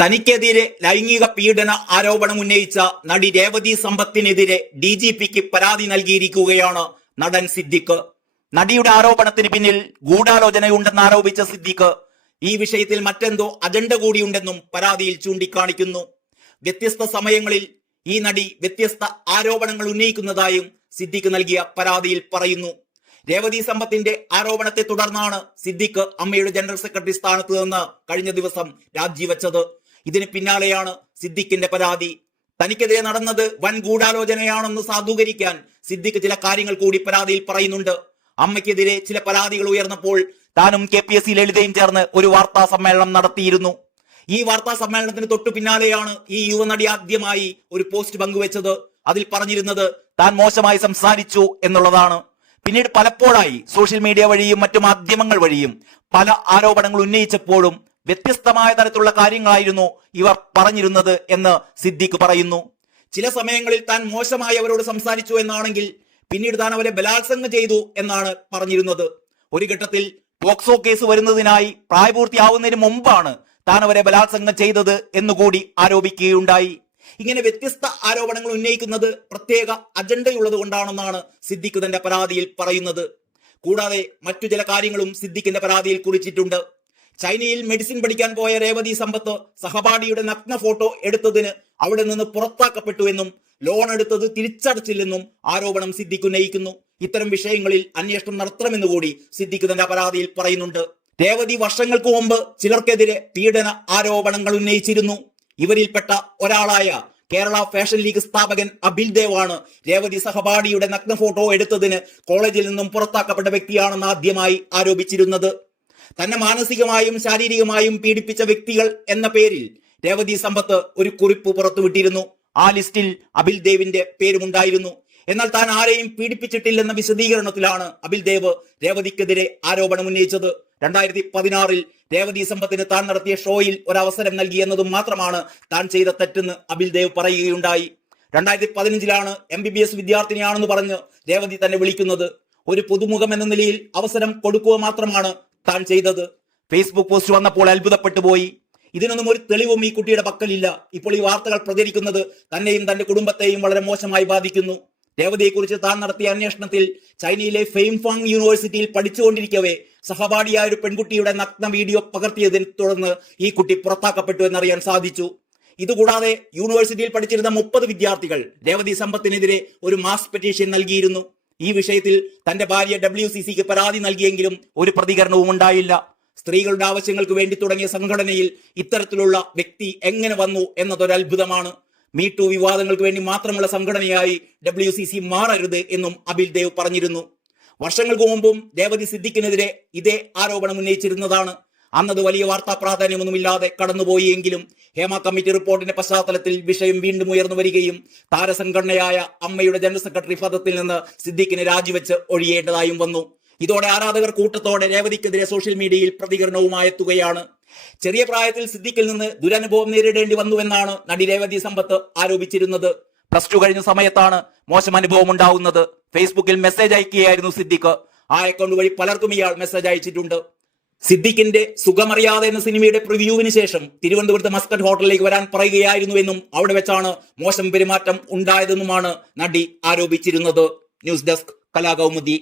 തനിക്കെതിരെ ലൈംഗിക പീഡന ആരോപണം ഉന്നയിച്ച നടി രേവതി സമ്പത്തിനെതിരെ DGPക്ക് പരാതി നൽകിയിരിക്കുകയാണ് നടൻ സിദ്ദിഖ്. നടിയുടെ ആരോപണത്തിന് പിന്നിൽ ഗൂഢാലോചനയുണ്ടെന്ന് ആരോപിച്ച സിദ്ദിഖ് ഈ വിഷയത്തിൽ മറ്റെന്തോ അജണ്ട കൂടിയുണ്ടെന്നും പരാതിയിൽ ചൂണ്ടിക്കാണിക്കുന്നു. വ്യത്യസ്ത സമയങ്ങളിൽ ഈ നടി വ്യത്യസ്ത ആരോപണങ്ങൾ ഉന്നയിക്കുന്നതായും സിദ്ദിഖ് നൽകിയ പരാതിയിൽ പറയുന്നു. രേവതി സമ്പത്തിന്റെ ആരോപണത്തെ തുടർന്നാണ് സിദ്ദിഖ് അമ്മയുടെ ജനറൽ സെക്രട്ടറി സ്ഥാനത്ത് നിന്ന് കഴിഞ്ഞ ദിവസം രാജിവെച്ചത്. ഇതിന് പിന്നാലെയാണ് സിദ്ദിഖിന്റെ പരാതി. തനിക്കെതിരെ നടന്നത് വൻ ഗൂഢാലോചനയാണെന്ന് സാധൂകരിക്കാൻ സിദ്ദിഖ് ചില കാര്യങ്ങൾ കൂടി പരാതിയിൽ പറയുന്നുണ്ട്. അമ്മയ്ക്കെതിരെ ചില പരാതികൾ ഉയർന്നപ്പോൾ താനും KPSC ലളിതയും ചേർന്ന് ഒരു വാർത്താ സമ്മേളനം നടത്തിയിരുന്നു. ഈ വാർത്താ സമ്മേളനത്തിന് തൊട്ടു പിന്നാലെയാണ് ഈ യുവനടി ആദ്യമായി ഒരു പോസ്റ്റ് പങ്കുവെച്ചത്. അതിൽ പറഞ്ഞിരുന്നത് താൻ മോശമായി സംസാരിച്ചു എന്നുള്ളതാണ്. പിന്നീട് പലപ്പോഴായി സോഷ്യൽ മീഡിയ വഴിയും മറ്റു മാധ്യമങ്ങൾ വഴിയും പല ആരോപണങ്ങൾ ഉന്നയിച്ചപ്പോഴും വ്യത്യസ്തമായ തരത്തിലുള്ള കാര്യങ്ങളായിരുന്നു ഇവർ പറഞ്ഞിരുന്നത് എന്ന് സിദ്ദിഖ് പറയുന്നു. ചില സമയങ്ങളിൽ താൻ മോശമായി അവരോട് സംസാരിച്ചു എന്നാണെങ്കിൽ പിന്നീട് താൻ അവരെ ബലാത്സംഗം ചെയ്തു എന്നാണ് പറഞ്ഞിരുന്നത്. ഒരു ഘട്ടത്തിൽ പോക്സോ കേസ് വരുന്നതിനായി പ്രായപൂർത്തിയാവുന്നതിന് മുമ്പാണ് താൻ അവരെ ബലാത്സംഗം ചെയ്തത് എന്നുകൂടി ആരോപിക്കുകയുണ്ടായി. ഇങ്ങനെ വ്യത്യസ്ത ആരോപണങ്ങൾ ഉന്നയിക്കുന്നത് പ്രത്യേക അജണ്ടയുള്ളത് കൊണ്ടാണെന്നാണ് സിദ്ദിഖ് തന്റെ പരാതിയിൽ പറയുന്നത്. കൂടാതെ മറ്റു ചില കാര്യങ്ങളും സിദ്ദിഖിന്റെ പരാതിയിൽ കുറിച്ചിട്ടുണ്ട്. ചൈനയിൽ മെഡിസിൻ പഠിക്കാൻ പോയ രേവതി സമ്പത്ത് സഹപാഠിയുടെ നഗ്ന ഫോട്ടോ എടുത്തതിന് അവിടെ നിന്ന് പുറത്താക്കപ്പെട്ടു എന്നും ലോൺ എടുത്തത് തിരിച്ചടച്ചില്ലെന്നും ആരോപണം സിദ്ദിഖ് ഉന്നയിക്കുന്നു. ഇത്തരം വിഷയങ്ങളിൽ അന്വേഷണം നടത്തണമെന്നുകൂടി സിദ്ദിഖ് തന്റെ പരാതിയിൽ പറയുന്നുണ്ട്. രേവതി വർഷങ്ങൾക്ക് മുമ്പ് ചിലർക്കെതിരെ പീഡന ആരോപണങ്ങൾ ഉന്നയിച്ചിരുന്നു. ഇവരിൽപ്പെട്ട ഒരാളായ കേരള ഫാഷൻ ലീഗ് സ്ഥാപകൻ അബിൽ ദേവാണ് രേവതി സഹപാഠിയുടെ നഗ്ന ഫോട്ടോ എടുത്തതിന് കോളേജിൽ നിന്നും പുറത്താക്കപ്പെട്ട വ്യക്തിയാണെന്ന് ആദ്യമായി ആരോപിച്ചിരുന്നത്. തന്നെ മാനസികമായും ശാരീരികമായും പീഡിപ്പിച്ച വ്യക്തികൾ എന്ന പേരിൽ രേവതി സമ്പത്ത് ഒരു കുറിപ്പ് പുറത്തുവിട്ടിരുന്നു. ആ ലിസ്റ്റിൽ അബിൽ ദേവിന്റെ പേരുമുണ്ടായിരുന്നു. എന്നാൽ താൻ ആരെയും പീഡിപ്പിച്ചിട്ടില്ലെന്ന വിശദീകരണത്തിലാണ് അബിൽ ദേവ് രേവതിക്കെതിരെ ആരോപണം ഉന്നയിച്ചത്. 2016 രേവതി സമ്പത്തിന് താൻ നടത്തിയ ഷോയിൽ ഒരവസരം നൽകിയെന്നതും മാത്രമാണ് താൻ ചെയ്ത തെറ്റെന്ന് അബിൽ ദേവ് പറയുകയുണ്ടായി. 2015 MBBS വിദ്യാർത്ഥിനിയാണെന്ന് പറഞ്ഞ് രേവതി തന്നെ വിളിക്കുന്നത്. ഒരു പുതുമുഖം എന്ന നിലയിൽ അവസരം കൊടുക്കുക മാത്രമാണ് താൻ ചെയ്തത്. ഫേസ്ബുക്ക് പോസ്റ്റ് വന്നപ്പോൾ അത്ഭുതപ്പെട്ടു പോയി. ഇതിനൊന്നും ഒരു തെളിവും ഈ കുട്ടിയുടെ പക്കലില്ല. ഇപ്പോൾ ഈ വാർത്തകൾ പ്രചരിക്കുന്നത് തന്നെയും തന്റെ കുടുംബത്തെയും വളരെ മോശമായി ബാധിക്കുന്നു. രേവതിയെക്കുറിച്ച് താൻ നടത്തിയ അന്വേഷണത്തിൽ ചൈനയിലെ ഫെയിംഫാങ് യൂണിവേഴ്സിറ്റിയിൽ പഠിച്ചുകൊണ്ടിരിക്കവേ സഹപാഠിയായ ഒരു പെൺകുട്ടിയുടെ നഗ്ന വീഡിയോ പകർത്തിയതിനെ തുടർന്ന് ഈ കുട്ടി പുറത്താക്കപ്പെട്ടു എന്നറിയാൻ സാധിച്ചു. ഇതുകൂടാതെ യൂണിവേഴ്സിറ്റിയിൽ പഠിച്ചിരുന്ന 30 വിദ്യാർത്ഥികൾ രേവതി സമ്പത്തിനെതിരെ ഒരു മാസ് പെറ്റീഷൻ നൽകിയിരുന്നു. ഈ വിഷയത്തിൽ തന്റെ ഭാര്യ WCCക്ക് പരാതി നൽകിയെങ്കിലും ഒരു പ്രതികരണവും ഉണ്ടായില്ല. സ്ത്രീകളുടെ ആവശ്യങ്ങൾക്ക് വേണ്ടി തുടങ്ങിയ സംഘടനയിൽ ഇത്തരത്തിലുള്ള വ്യക്തി എങ്ങനെ വന്നു എന്നതൊരു അത്ഭുതമാണ്. മീടു വിവാദങ്ങൾക്ക് വേണ്ടി മാത്രമുള്ള സംഘടനയായി WCC മാറരുത് എന്നും അബിൽ ദേവ് പറഞ്ഞിരുന്നു. വർഷങ്ങൾക്ക് മുമ്പും രേവതി സിദ്ദിഖിനെതിരെ ഇതേ ആരോപണം ഉന്നയിച്ചിരുന്നതാണ്. അന്നത് വലിയ വാർത്താ പ്രാധാന്യമൊന്നുമില്ലാതെ കടന്നുപോയി. എങ്കിലും ഹേമ കമ്മിറ്റി റിപ്പോർട്ടിന്റെ പശ്ചാത്തലത്തിൽ വിഷയം വീണ്ടും ഉയർന്നു വരികയും താരസംഘടനയായ അമ്മയുടെ ജനറൽ സെക്രട്ടറി പദത്തിൽ നിന്ന് സിദ്ദിഖിനെ രാജിവെച്ച് ഒഴിയേണ്ടതായും വന്നു. ഇതോടെ ആരാധകർ കൂട്ടത്തോടെ രേവതിക്കെതിരെ സോഷ്യൽ മീഡിയയിൽ പ്രതികരണവുമായെത്തുകയാണ്. ചെറിയ പ്രായത്തിൽ സിദ്ദിഖിൽ നിന്ന് ദുരനുഭവം നേരിടേണ്ടി വന്നുവെന്നാണ് നടി രേവതി സമ്പത്ത് ആരോപിച്ചിരുന്നത്. +2 കഴിഞ്ഞ സമയത്താണ് മോശം അനുഭവം ഉണ്ടാവുന്നത്. ഫേസ്ബുക്കിൽ മെസ്സേജ് അയക്കുകയായിരുന്നു സിദ്ദിഖ്. ആ അക്കൗണ്ട് വഴി പലർക്കും ഇയാൾ മെസ്സേജ് അയച്ചിട്ടുണ്ട്. സിദ്ദിഖിന്റെ സുഖമറിയാതെ എന്ന സിനിമയുടെ പ്രിവ്യൂവിന് ശേഷം തിരുവനന്തപുരത്ത് മസ്കറ്റ് ഹോട്ടലിലേക്ക് വരാൻ പറയുകയായിരുന്നുവെന്നും അവിടെ വെച്ചാണ് മോശം പെരുമാറ്റം ഉണ്ടായതെന്നുമാണ് നടി ആരോപിച്ചിരുന്നത്. News desk Kalakaumudi.